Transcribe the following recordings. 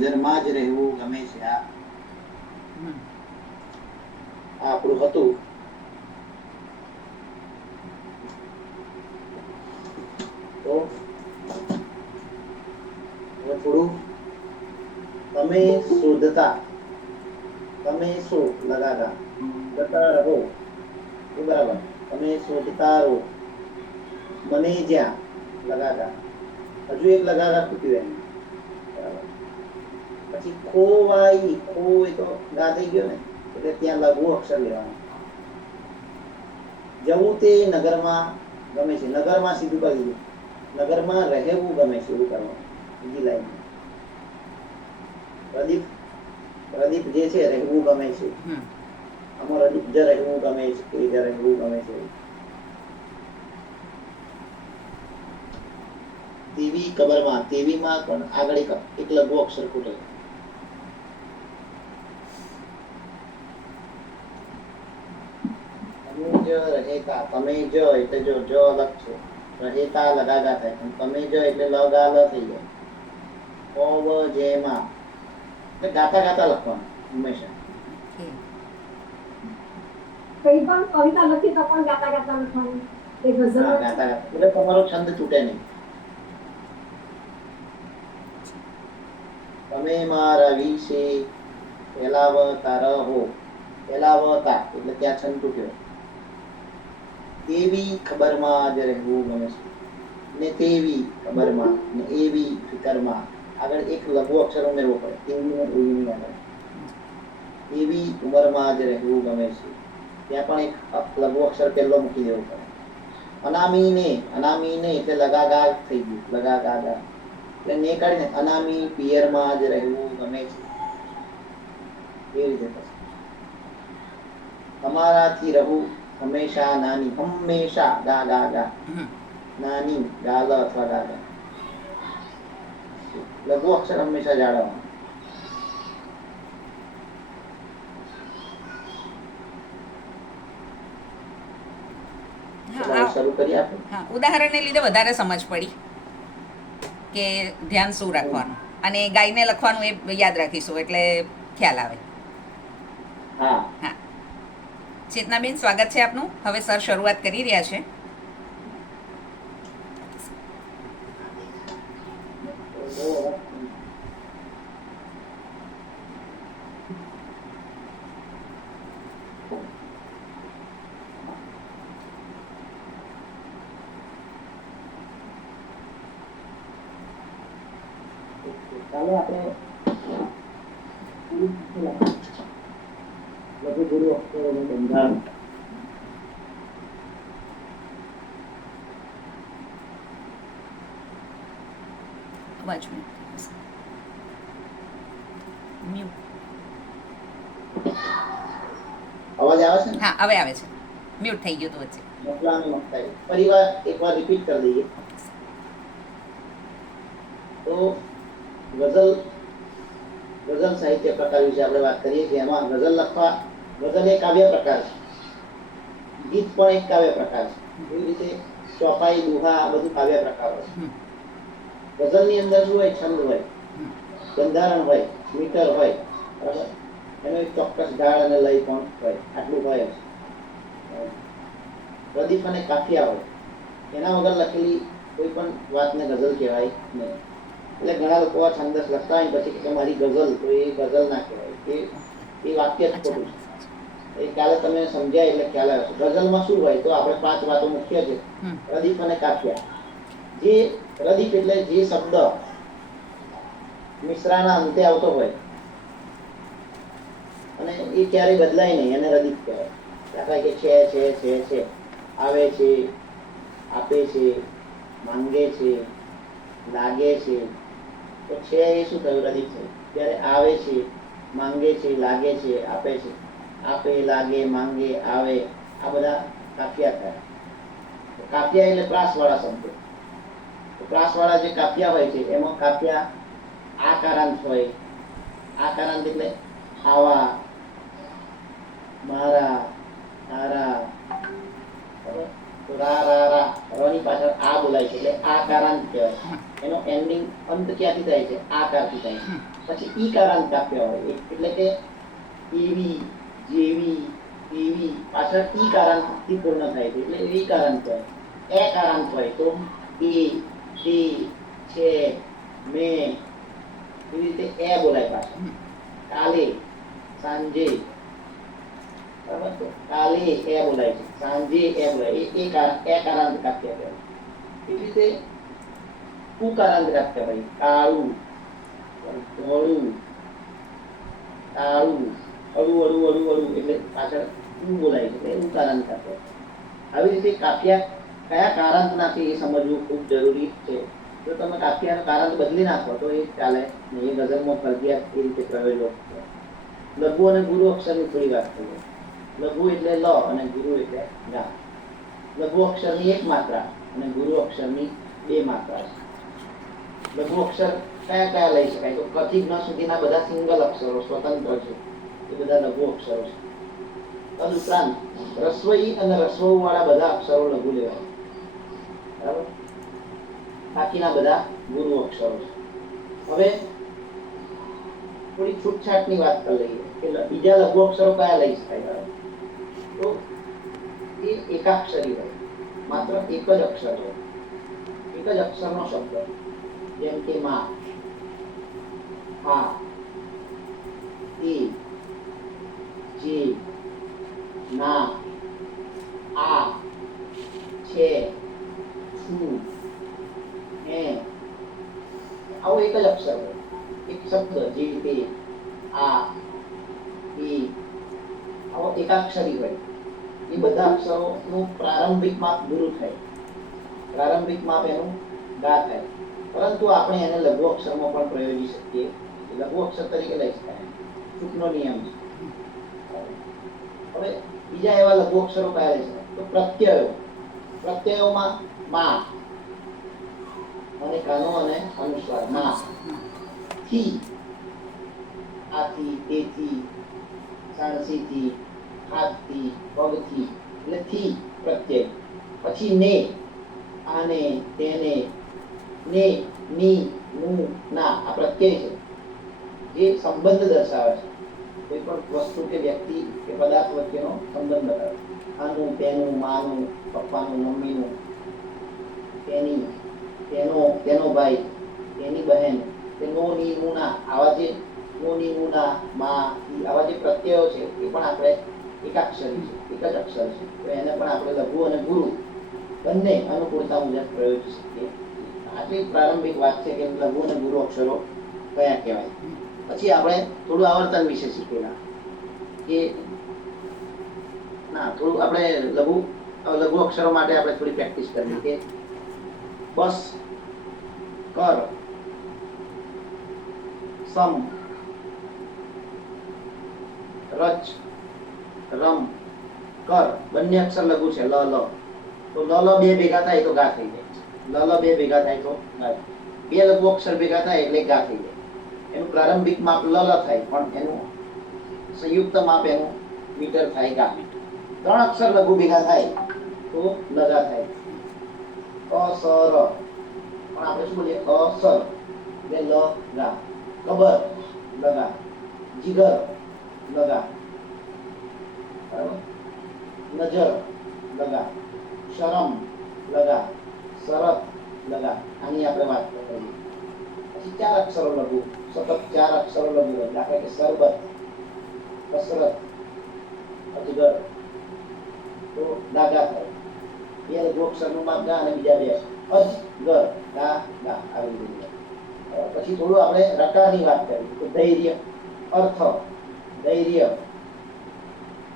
નજરમાં જ રહેવું ગમે છે. આ આપણું હતું. તો હવે થોડું તમે શોધતા, તમે શો લગાતા જતા રહો, બરાબર. તમે શોધતા રહો, મને જ્યાં લગાતા, હજુ એક લગાતા ખૂટ્યું એમ, બરાબર. પછી ખોવાઈ, ખો એ તો ગા થઈ ગયો ને, એટલે ત્યાં લઘુ અક્ષર લેવાનું. જવું તે નગરમાં ગમે છે, નગરમાં સીધું કરી દીધું. નગરમાં રહેવું ગમે છે એવું કરવાનું. બીજી લાઈન પ્રદીપ, પ્રદીપ જે છે રહેવું ગમે છે. આમાં પ્રદીપ જ રહેવું ગમે છે, એ જ રહેવું ગમે છે. તેવી કબરમાં, તેવીમાં પણ આગળ એક લઘુ અક્ષર ખૂટે. તમે જ રહેતા, તમે જ એટલે જો જ અલગ છે, રહેતા લગાગા થાય, પણ તમે જ એટલે લગા લ થઈ જાય. ઓવ જેમાં એટલે ગાતા ગાતા લખવાનું હંમેશા. કઈ પણ કવિતા લખી તો પણ ગાતા ગાતા લખવાનું. એ ગઝલ ગાતા ગાતા એટલે તમારો છંદ તૂટે નહીં. તમે મારા વિશે ફેલાવતા રહો, ફેલાવતા એટલે ત્યાં છંદ તૂટ્યો. તેવી ખબરમાં જ રહેવું ગમે છે, ને તેવી ખબરમાં, ને એવી ફિકરમાં. આગળ એક લઘુ અક્ષર ઉમેરવો પડે, તેવી ને એવી આગળ. એવી ઉંમરમાં જ રહેવું ગમે છે, ત્યાં પણ એક લઘુ અક્ષર પહેલો મૂકી દેવો પડે. અનામીને, અનામીને એટલે લગાગા થઈ ગયું, લગાગા. એટલે ને કાઢીને અનામી પિયરમાં જ રહેવું ગમે છે, એ રીતે થશે. તમારાથી રહું હંમેશા નાની, હંમેશા ગા ગા ગા, નાની ગાલ અથવા ગા ગા. લઘુ અક્ષર હંમેશા જાળવવાનું. શરૂ કરી આપો. હા, ઉદાહરણને લીધે વધારે સમજ પડી કે ધ્યાન શું રાખવાનું, અને ગાયને લખવાનું એ યાદ રાખીશું એટલે ખ્યાલ આવે. હા હા, ચેતનાબેન સ્વાગત છે આપનું. હવે સર શરૂઆત કરી રહ્યા છે. ચાલો આપણે લઘુ ગુરુ અક્ષરોનું બંધારણ. અવાજ મ્યુટ. અવાજ આવે છે ને? હા, હવે આવે છે. મ્યુટ થઈ ગયું હતું વચ્ચે. મફલાનું મફતાઈ. ફરીવાર એકવાર રિપીટ કરી દઈએ. તો ગઝલ, ગઝલ સાહિત્ય પ્રકાર વિશે આપણે વાત કરીએ છીએ. એમાં ગઝલ લખવા, ગઝલ એક કાવ્ય પ્રકાર છે, ગીત પણ એક કાવ્ય પ્રકાર છે. એવી રીતે ચોપાઈ, દુહા આ બધું કાવ્ય પ્રકાર હોય. ગઝલની અંદર શું હોય? છંદ હોય, બંધારણ હોય, મીટર હોય, બરાબર. એનો એક ચોક્કસ ઢાળ અને લય પણ હોય, આટલું હોય જ. પ્રદીપ અને કાફિયા હોય, એના વગર લખેલી કોઈ પણ વાતને ગઝલ કહેવાય નહીં. એટલે ઘણા લોકો આ છંદસ લખતા હોય પછી કે મારી ગઝલ, તો એ ગઝલ ના કહેવાય, એ વાક્ય જ ખોટું છે. એ કાલે તમે સમજ્યા એટલે ખ્યાલ આવે. ગઝલમાં શું હોય? તો આપણે 5 વાતો મુખ્ય છે. પ્રદીપ અને કાફિયા. જે પ્રદીપ એટલે જે શબ્દ મિશ્રાના અંતે આવતો હોય અને એ ક્યારેય બદલાય નહીં, એને રદીપ કહેવાય. દાખલા કે છે, આવે છે, આપે છે, માંગે છે, લાગે છે. તો છે એ શું થયું? રદીપ થયું. ત્યારે આવે છે, માંગે છે, લાગે છે, આપે છે. આપે, લાગે, માંગે, આવે, આ બધા કાફિયા થયા. કાફિયા એટલે પ્રાસવાળા શબ્દો. પ્રાસવાળા જે કાફિયા હોય છે એમાં કાફિયા આકારાંત હોય. આકારાંત એટલે આવા, મારા, તારા, ની પાછળ આ બોલાય છે એટલે આકારાંત કહેવાય. એનો એન્ડિંગ અંત ક્યાંથી થાય છે? આકારથી થાય છે. પછી ઈકારાંત કાપ્ય હોય એટલે કે એવી, જેવી, એવી પાછળ ઈકારાંત થી પૂર્ણ થાય છે એટલે ઈકારાંત હોય. એકારાંત હોય તો એ, તે, છે, મેં, એવી રીતે એ બોલાય પાછળ. કાલે, સાંજે, બરાબર, તો કાલે એ બોલાય છે, સાંજે એ બોલાય, એકારાંત કાપ્ય કહેવાય. એવી રીતે ઉકારાંત કાપ્ય હોય. કાળું, ધોળું, કાળું, અળું અળું અળું અળું એટલે પાછળ ઉ બોલાય છે એટલે ઉકારાંત કાપ્ય. આવી રીતે કાપ્યા કયા કારાંતના છે એ સમજવું ખૂબ જરૂરી છે. જો તમે કાફિયાનું કારાંત બદલી નાખો તો એ ચાલે નહીં. એ ગઝલમાં ફરજિયાત એ રીતે પ્રયોજો. લઘુ અને ગુરુ અક્ષરની થોડી વાત કરીએ. લઘુ એટલે લ અને ગુરુ એટલે ગા. લઘુ અક્ષરની એક માત્રા અને ગુરુ અક્ષરની બે માત્રા છે. લઘુ અક્ષર કયા કયા લઈ શકાય તો ક થી જ્ઞ સુધીના બધા સિંગલ અક્ષરો સ્વતંત્ર છે, એ બધા લઘુ અક્ષરો છે. તદુપરાંત રસ્વઈ અને રસ્વઉ વાળા બધા અક્ષરો લઘુ લેવાય, બરાબર. બાકીના બધા ગુરુ અક્ષરો છે. હવે થોડી છૂટછાટની વાત કરી લઈએ કે બીજા લઘુ અક્ષરો કયા લઈ શકાય. તો એ એકાક્ષરી હોય, માત્ર એક જ અક્ષર હોય, એક જ અક્ષરનો શબ્દ, જેમ કે માં, હા, એ, જે, ના, આ, છે, છું, આવો એક જ અક્ષર હોય, એક શબ્દ, જે તે, આ, એ, આવો એકાક્ષરી હોય. એ બધા અક્ષરોનું પ્રારંભિક માપ ગુરુ થાય, પ્રારંભિક માપ એનું ગા થાય. પરંતુ આપણે એને લઘુ અક્ષરમાં પણ પ્રયોજી શકીએ, લઘુ અક્ષર તરીકે લઈ શકાય. છૂટનો નિયમ છે. હવે બીજા એવા લઘુ અક્ષરો કયા લઈ શકાય તો પ્રત્યયો. પ્રત્યયોમાં માં અને કાનો અને અનુસ્વાર. માં, થી, આથી, તેથી, સાણસીથી, હાથથી, પગથી એટલે થી પ્રત્યય. પછી ને, આને, તેને, ને, ની, નું, ના આ પ્રત્યય છે જે સંબંધ દર્શાવે છે. કોઈ પણ વસ્તુ કે વ્યક્તિ કે પદાર્થ વચ્ચેનો સંબંધ બતાવે. આનું, તેનું, માનું, પપ્પાનું, મમ્મીનું, તેની, તેનો, તેનો ભાઈ, તેની બહેન, તેનો, ની, નું, ના આવા જે નો, ની, નું, ના, માં, આવા જે પ્રત્યયો છે એ પણ આપણે એકાક્ષરી છે, એક જ અક્ષર છે. તો એને પણ આપણે લઘુ અને ગુરુ બંને અનુકૂળતા મુજબ પ્રયોજી શકીએ. આટલી પ્રારંભિક વાત છે કે લઘુ અને ગુરુ અક્ષરો કયા કહેવાય. પછી આપણે થોડું આવર્તન વિશે શીખેલા કે ના થોડું આપણે લઘુ અક્ષરો માટે આપણે થોડી પ્રેક્ટિસ કરવી કે બસ, કર, સમ, રચ, રમ, કર બંને અક્ષર લઘુ છે. લ, લ તો લ, લ બે ભેગા થાય તો ગા થઈ જાય. લ, લ બે ભેગા થાય તો ગા. બે લઘુ અક્ષર ભેગા થાય એટલે ગા થઈ જાય. એનું પ્રારંભિક માપ લ, લ થાય પણ એનું સંયુક્ત માપ એનું મીટર થાય ગા. ત્રણ અક્ષર લઘુ ભેગા થાય તો લગા થાય. અસર પણ આપણે શું બોલીએ અસર એટલે લ, ગા. કબર, લગા. જીગર, લગા, બરાબર. નજર, લગા. શરમ, લગા. શરત, લગા. આની આપણે વાત કરીએ. પછી ચાર અક્ષરો લઘુ, સતત ચાર અક્ષરો લઘુ હોય. દાખલા કે સરબત, કસરત, અજગર તો દાગા થાય. બે લઘુ અક્ષરનું માપ ગા અને બીજા બે અજગર, ગા, ગા આવી રીતે. પછી થોડું આપણે રકારની વાત કરીએ તો ધૈર્ય, અર્થ, ધૈર્ય,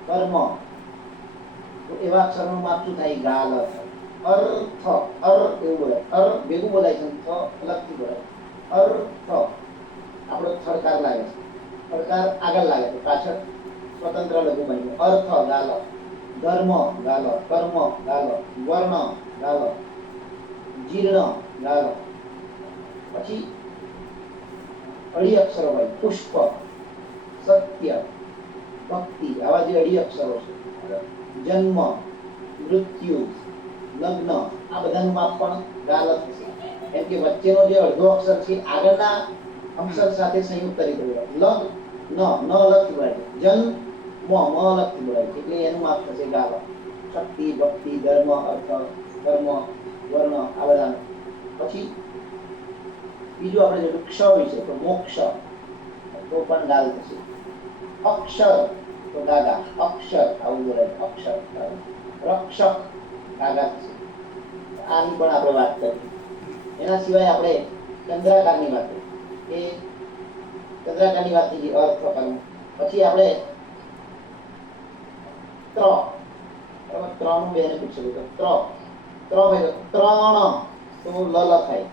કર્મ તો એવા અક્ષરનું માપ શું થાય ગા, લ થાય. અર્થ, અર એવું બોલાય, અર ભેગું બોલાય છે, થ અલગથી બોલાય. અર્થ આપણો થડકાર લાગે છે, થડકાર આગળ લાગે છે, પાછળ સ્વતંત્ર લઘુ બની ગયો. અર્થ, ગાલ. ધર્મ, ગાલ. કર્મ, ગાલ. વર્ણ, ગાલ. જીર્ણ, ગાલ. પછી અઢી અક્ષરો હોય પુષ્પ, સત્ય, ભક્તિ આવા જે અઢી અક્ષરો છે. જન્મ, મૃત્યુ, લગ્ન આ બધાનું માપ પણ ગાલ થશે. કેમ કે વચ્ચેનો જે અડધો અક્ષર છે આગળના અક્ષર સાથે સંયુક્ત રીતે બોલાય. લગ ન અલગથી બોલાય છે. જન્મ મ અલગથી બોલાય છે. એટલે એનું માપ થશે ગાલ. શક્તિ, ભક્તિ, ધર્મ, અર્થ, કર્મ, વર્ણ આ બધા. પછી બીજું આપણે જોયું ક્ષ વિશે તો મોક્ષ તો પણ ગાલ થશે. અક્ષર તો ગાગા. અક્ષર આવું બોલાય છે. અક્ષર રક્ષક ગાગા થશે. આની પણ આપણે વાત કરી. એના સિવાય આપણે ચંદ્રાકારની વાત કરી કે ચંદ્રાકારની વાત થઈ અર્થ કર્મ. પછી આપણે ત્રણ બેને પૂછેલું તો ત્રણ તો લ થાય.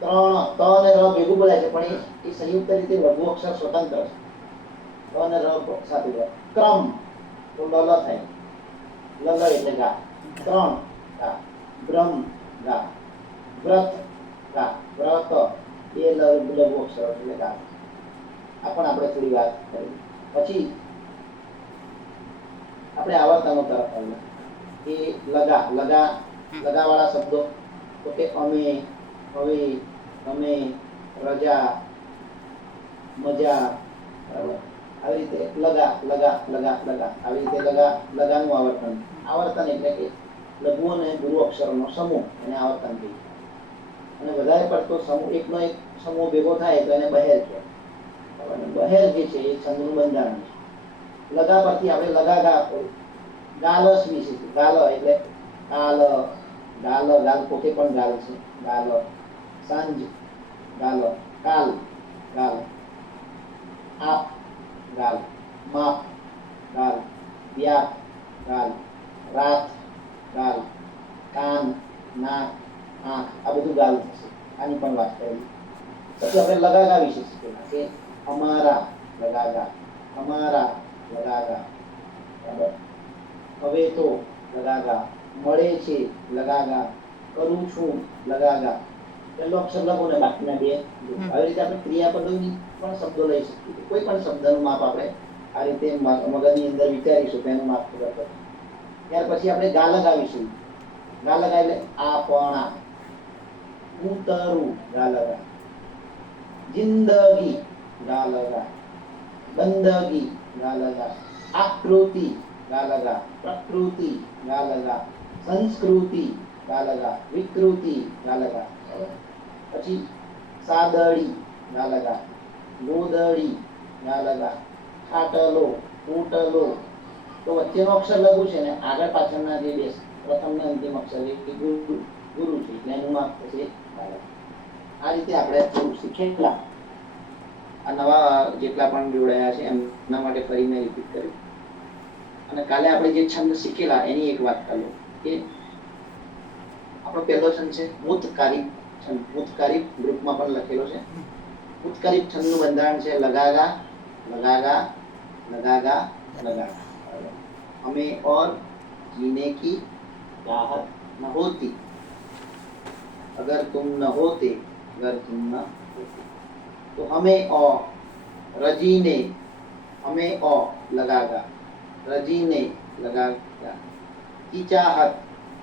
ત્રણ ત અને ર ભેગું બોલાય છે પણ એ સંયુક્ત રીતે લઘુ અક્ષર સ્વતંત્ર છે. ત અને ર સાથે બોલાય. ક્રમ તો લ થાય. લ એટલે ગા. ત્રણ ગા. બ્રહ્મ ગા. વ્રત ગા. વ્રત એ લઘુ અક્ષર એટલે ગા. આ પણ આપણે થોડી વાત કરી. પછી આપણે આવર્તનો તરફ આવ્યા કે લગાવાળા શબ્દો તો કે અમે, હવે, તમે, રજા, મજા, બરાબર. આવી રીતે લગા આવી રીતે લગાનું આવર્તન એટલે કે લઘુ અને ગુરુ અક્ષરોનો સમૂહ એને આવર્તન કહીએ. અને વધારે પડતો સમૂહ એકનો એક સમૂહ ભેગો થાય તો એને બહેર કહેવાય. બહેર જે છે એ છંદનું બંધારણ છે. લગા પરથી આપણે લગા ગાલસ વિશે ગાલ એટલે ગાલ પોતે પણ ગાલ છે. ગાલ સાંજ ગાલ કાલ ગાલ આપ ગાલ માપ ગાલ વ્યાપ ગાલ રાત ગાલ કાન નાક આંખ આ બધું ગાલ થશે. આની પણ વાત કરી. પછી આપણે લગાગા વિશે શીખેલા કે અમારા લગાગા બરાબર. હવે તો લગાગા. મળે છે લગાગા. કરું છું લગાગા. પહેલો અક્ષર લઘુ ને બાકીના બે. આવી રીતે આપણે ક્રિયાપદોની પણ શબ્દો લઈ શકીએ. કોઈ પણ શબ્દનું માપ આપણે આ રીતે મગજની અંદર વિચારીશું તો એનું માપ ખબર પડે. ત્યાર પછી આપણે ગાલગા વિશે. ગાલગા એટલે આપણા. ઉતરું ગાલગા. જિંદગી ગાલગા. ગંદગી ગાલગા. આકૃતિ ગાલગા. પ્રકૃતિ ગાલગા. સંસ્કૃતિ ગાલગા. વિકૃતિ ગાલગા. પછી સાદડી ગાલગા. ગોદડી ગાલગા. ખાટલો ઊંટલો. તો વચ્ચેનો અક્ષર લઘુ છે ને આગળ પાછળના જે બે પ્રથમ ને અંતિમ અક્ષર એ ગુરુ છે એટલે એનું માપ થશે ગાલગા. આ રીતે આપણે થોડું શીખેલા. આ નવા જેટલા પણ જોડાયા છે એમના માટે ફરી મેં રિપીટ કર્યું. અને કાલે આપણે જે છંદ શીખેલા એની એક વાત કરું કે આપણો પહેલો છંદ છે મુતકારીબ છંદ. મુતકારીબ ગ્રુપમાં પણ લખેલો છે. મુતકારીબ છંદનું બંધારણ છે લગાગા લગાગા લગાગા લગાગા. हमें और जीने की चाहत न होती अगर तुम न होते तो हमें और रजीने हमें और लगागा रजीने लगागा की चाहत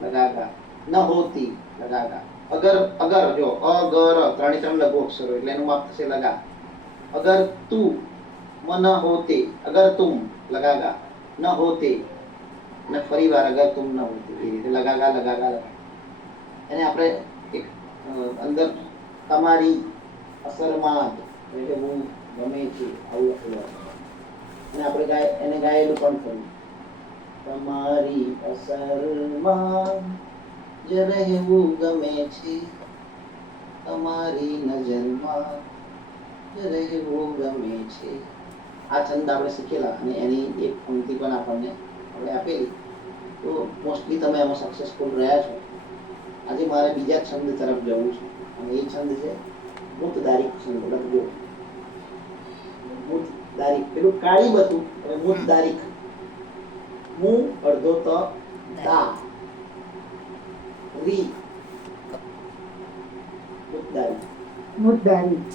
लगागा न होती लगागा. अगर जो अगर ત્રણ લઘુ અક્ષરો એટલે એનું માપ થશે લગા. अगर तू न होते अगर तुम लगागा न होते ને ફરી વાર અગર તુમ ન હોતી એ રીતે લગાગા. એને આપણે એક અંદર તમારી અસરમાં રહેવું ગમે છે આવું લખેલું. અને આપણે એને ગાયેલું પણ કર્યું. તમારી અસરમાં જ રહેવું ગમે છે. તમારી નજરમાં જ રહેવું ગમે છે. આ છંદ આપણે શીખેલા અને એની એક પંક્તિ પણ આપણને આપણે આપેલી. તો મોસ્ટલી તમે એમાં સક્સેસફુલ રહ્યા છો. આજે મારે બીજા છંદ તરફ જવું છે અને એ છંદ છે મુતદારીક છંદ. લખજો મુતદારીક. પેલું કાળીબ હતું હવે મુતદારીક. મુ અડધો ત દા રી મુતદારીક.